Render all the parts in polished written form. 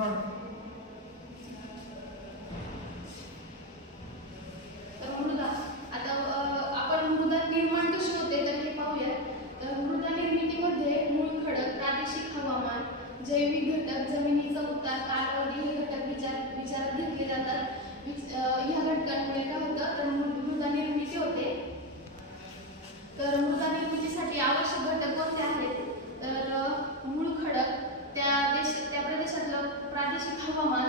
तर मृदा आता आपण मृदा निर्माण कशी होते तर हे पाहूया. तर मृदा निर्मितीमध्ये मूळ खडक, प्रादेशिक हवामान, जैविक घटक, जमिनीचा उतार, कालावधी हे घटक विचारात घेतले जातात. ह्या घटकांमुळे काय होतं तर मृदा निर्मिती होते. तर मृदा निर्मितीसाठी आवश्यक घटक कोणते आहेत तर मूळ खडक, त्या प्रदेशातलं प्रादेशिक हवामान,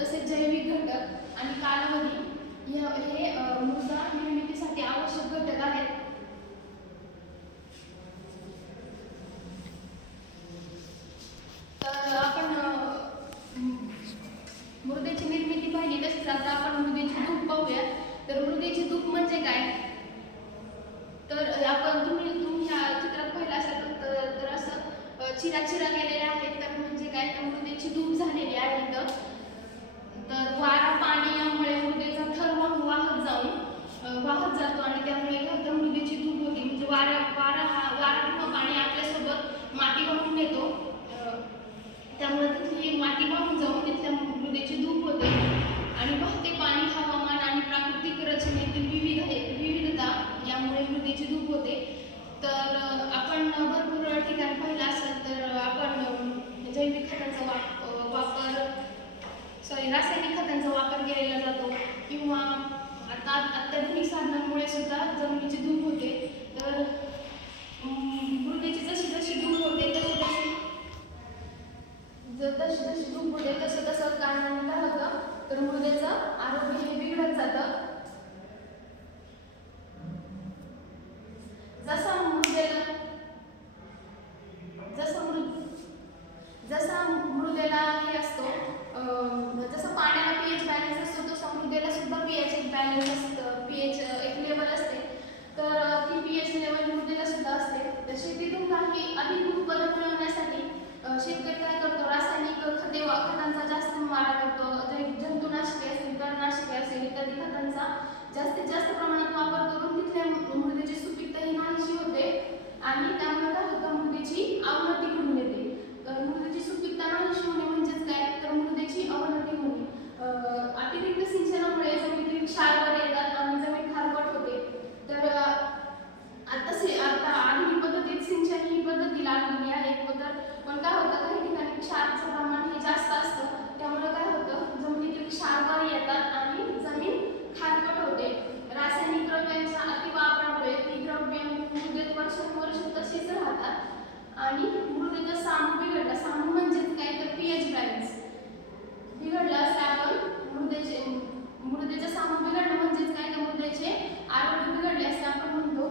तसेच जैविक घटक आणि कालावधी हे मृदा निर्मितीसाठी आवश्यक घटक आहेत. तर आपण मृदेची निर्मिती पाहिली. तसेच आता आपण मृदेची धूप पाहूया. तर मृदेची धूप म्हणजे काय तर आपण तुम्ही ह्या चित्रात पाहिलं असेल तर असं चिरा गेलेल्या आहेत. तर म्हणजे काय तर मृदेची धूप झालेली आहे इथं. तर वारा पाणी यामुळे मृदेचा थर वाहत जातो आणि त्यामुळे काय होतं मृदेची धूप होती. म्हणजे वारा किंवा पाणी आपल्यासोबत माती वाहून नेतो. त्यामुळे तिथली माती वाहून जाऊन तिथल्या मृदेची धूप होते आणि वाहते पाणी, हवामान आणि प्राकृतिक रचनेतील विविधता यामुळे मृदेची धूप होते. तर आपण भरपूर ठिकाणी पाहिलं असेल तर आपण जैविक खतांचा रासायनिक खतांचा वापर केलेला जातो किंवा आता अत्याधुनिक साधनांमुळे सुद्धा जमिनीची धूप होते. तर मृदेची जशी धूप होते जशी धूप होते तसं कारणाने काय होतं तर मृदेचं आरोग्य हे बिघडत जातं. जसा मृदेला हे असतो जसं पाण्याला पीएच बॅलन्स असतो तसा मृदेला सुद्धा पीएच एक बॅलन्स असतं, पीएच एक लेवल असते. तर ती पीएच लेवल मृदेला सुद्धा असते. तर शेतीतून काही अधिक उत्पादन मिळवण्यासाठी शेतकरी काय करतो रासायनिक खतांचा जास्त मारा करतो. जंतुनाशके असतील, तणनाशके असतील इत्यादी खतांचा जास्तीत जास्त प्रमाणात वापर करून तिथल्या मृदेची सुपीकता ही नाहीशी होते आणि त्यामुळे काय होतं मृदेची अवनती घडून येते. मृदेची सुपीकता नाहीशी होणे म्हणजेच काय तर मृदेची अवनती होणे. अतिरिक्त सिंचनामुळे जमिनीतील क्षार वर येतात आणि जमीन खारपट होते. तर आता आधुनिक पद्धतीत सिंचन ही पद्धती लागलेली आहे. पण काय होतं काही ठिकाणी क्षाराचं प्रमाण हे जास्त असतं. त्यामुळे काय होतं जमिनीतील क्षार वर येतात आणि जमीन खारपट होते. रासायनिक द्रव्यांच्या अतिवापरामुळे ती द्रव्ये मृदेत वर्षानुवर्ष तशीच राहतात आणि मृदेचा सामू बिघडला. सामू म्हणजेच काय तर पीएच बॅलन्स बिघडलं असं आपण मृदेचे सामू बिघडलं म्हणजेच काय तर मृदेचे आरोग्य बिघडले असे आपण म्हणतो.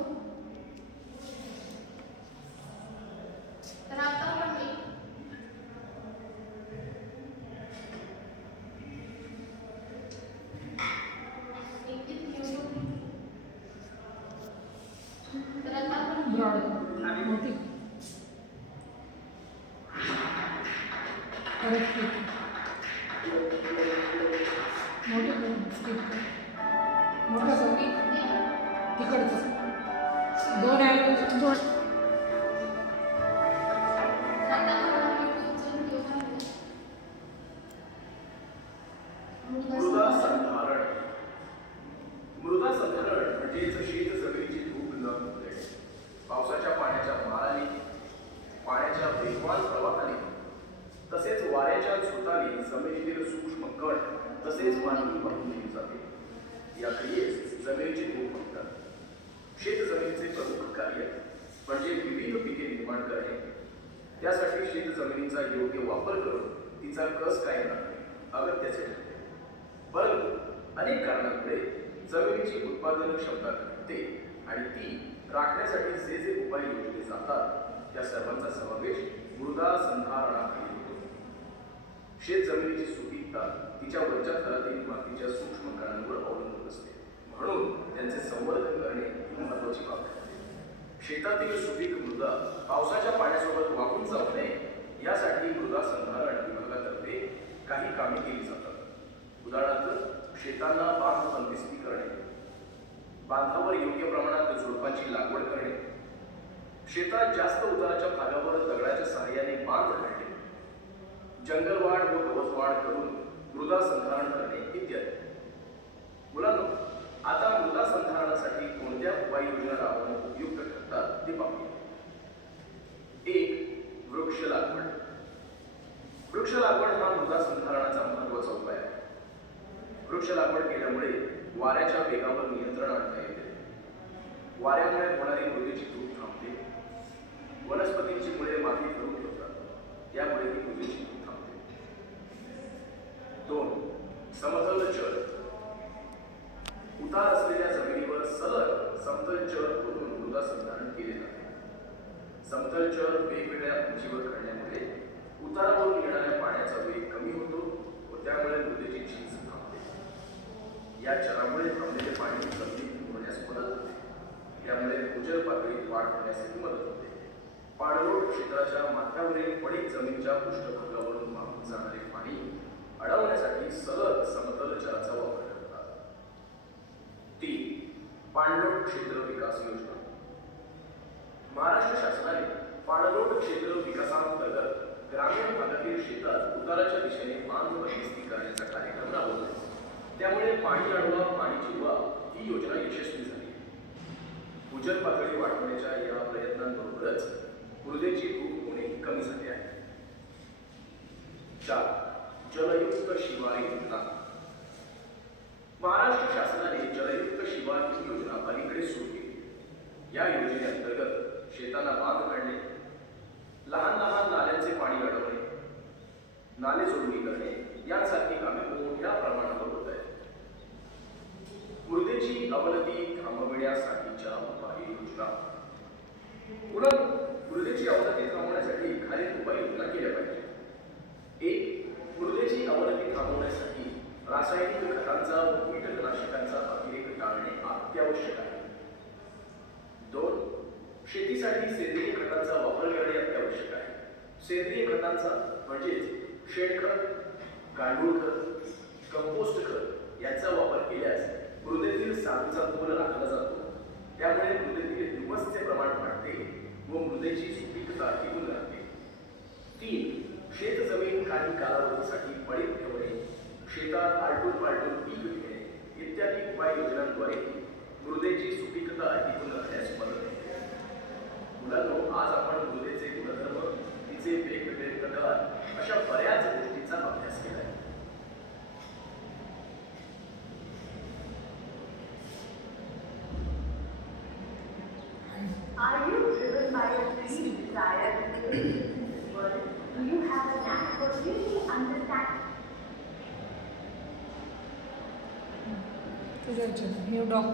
तर आता आपण मृदा संधारण म्हणजेच शेत जमिनीची धूप न होणे, पावसाच्या पाण्याच्या माराने, पाण्याच्या वेगवान प्रवाहाने तसेच वाऱ्याच्या झोताने जमिनीतील सूक्ष्म कण तसेच माती वाहून नेली जाते. या क्रियेस जमिनीची धूप म्हणतात. शेत जमिनीचे प्रमुख कार्य म्हणजे विविध पिके निर्माण करणे. त्यासाठी शेत जमिनीचा योग्य वापर करून तिचा कस कायम राखणे अगत्याचे ठरते. परंतु अनेक कारणांमुळे जमिनीची उत्पादन क्षमता घटते आणि ती राखण्यासाठी जे उपाय योजले जातात त्या सर्वांचा समावेश मृदा संधारणाखाली होतो. शेत जमिनीची सुपीकता तिच्या वरच्या थरातील मातीच्या सूक्ष्म कणांवर अवलंबून असते. म्हणून त्यांचे संवर्धन करणे ही महत्त्वाची बाब आहे. शेतातील सुपीक मृदा पावसाच्या पाण्यासोबत वाहून जाऊ नये यासाठी मृदा संधारण विभागातर्फे काही कामे केली जातात. उदाहरणार्थ शेतांना बांध बंदिस्ती करणे, बांधावर योग्य प्रमाणात झुडपांची लागवड करणे, शेतात जास्त उताराच्या भागावर दगडाच्या सहाय्याने बांध घालणे, जंगलवाढ व गवतवाढ करून मृदा संधारण करणे इत्यादी. मुलांनो, आता मृदा संधारणासाठी कोणत्या उपाययोजना राबवणे उपयुक्त ठरतात ते पाहूया. 1. वृक्ष लागवड. वृक्ष लागवड हा मृदा संधारणाचा महत्त्वाचा उपाय आहे. वृक्ष लागवड केल्यामुळे वाऱ्याच्या वेगावर नियंत्रण आणता येते. वाऱ्यामुळे होणारी मृदेची धूप थांबते. वनस्पतींची मुळे माती धरून ठेवतात, त्यामुळे ही मृदेची धूप थांबते. 2. समतल चर. उतार असलेल्या जमिनीवर सलग समतल चर करून मृदा संधारण केले जाते. समतल चर वेगवेगळ्या उंचीवर काढल्यामुळे उतारावरून येणाऱ्या पाण्याचा वेग कमी होतो व त्यामुळे मृदेची झीज थांबते. या चरामुळे थांबलेले पाणी जमिनीत होण्यास मदत होते. त्यामुळे भूजल पातळीत वाढ होण्यासाठी मदत होते. पाणलोट क्षेत्राच्या माथ्यावरील पडीक जमिनीच्या पृष्ठभागावरून वाहून जाणारे पाणी अडवण्यासाठी सलग समतल चराचा वापर करतात. 3. पाणलोट क्षेत्र विकास योजना. महाराष्ट्र शासनाने पाणलोट क्षेत्र विकासांतर्गत ग्रामीण भागातील शेतात उताराच्या दिशेने बांध बंदिस्ती करण्याचा कार्यक्रम राबवला. त्यामुळे पाणी अडवा पाणी जिरवा ही योजना यशस्वी झाली. भूजल पातळी वाढवण्याच्या या प्रयत्नांबरोबरच मृदेची धूप होणे कमी झाले आहे. 4. जलयुक्त शिवार योजना. महाराष्ट्र शासनाने जलयुक्त शिवार ही योजना अलीकडे सुरू केली. या योजनेअंतर्गत शेतांना बांध काढणे, लहान लहान नाल्यांचे पाणी अडवणे, नाले जोडणी करणे यांसारखी कामे मोठ्या प्रमाणावर होत आहेत. मृदेची अवनती थांबविण्यासाठीच्या उपाययोजना. पुन्हा मृदेची अवनती थांबवण्यासाठी खालील उपाययोजना केल्या पाहिजेत. 1. मृदेची अवनती थांबवण्यासाठी रासायनिक खतांचा व कीटकनाशकांचा अतिरेक टाळणे अत्यावश्यक आहे. 2. शेतीसाठी सेंद्रिय खतांचा वापर करणे अत्यावश्यक आहे. सेंद्रिय खतांचा म्हणजेच शेणखत, गांडूळ खत, कंपोस्ट खत यांचा वापर केल्यास मृदेतील साधूचा तोल राखला जातो. त्यामुळे मृदेतील ह्युमसचे प्रमाण वाढते व मृदेची सुपीकता टिकून राहते. 3. शेत जमीन काही कालावधीसाठी पडीक ठेवणे, शेतात आलटून पालटून पीक घेणे इत्यादी उपाययोजनांद्वारे मृदेची सुपीकता टिकून राहण्यास मदत होते. मुलांनो, आज आपण मृदेचे गुणधर्म, तिचे वेगवेगळे प्रकार अशा बऱ्याच गोष्टींचा अभ्यास केला आहे. Are you driven by a deep desire to live in this world? Do you have a knack for really understanding? New dog.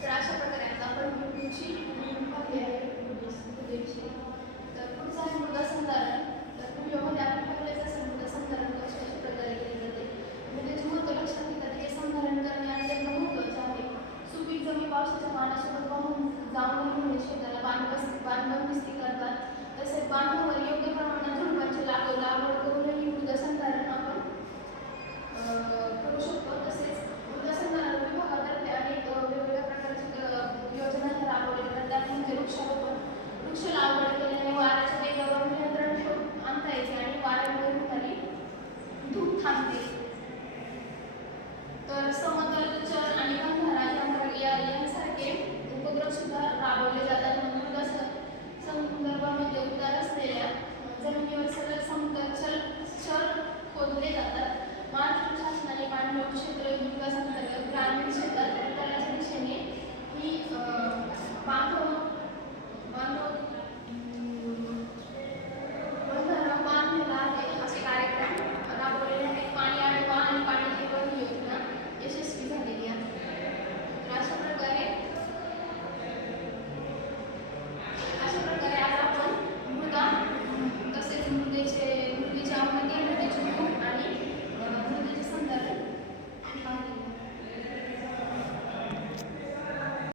तर अशा प्रकारे आता आपण मृदेची पाहिली आहे. मृदेची तर पुढचं आहे मृदा संधारण. तर व्हिडिओमध्ये आपण पाहिलेच असेल मृदा संधारण कशा प्रकारे केले जाते. मृदेचे महत्त्व लक्षात घेतलं की संधारण करणे अत्यंत महत्त्वाचे आहे. सुपीक जमीन पावसाच्या पाण्यासोबत वाहून जाऊन शेताला बांधबंदिस्ती करतात. तसेच बांध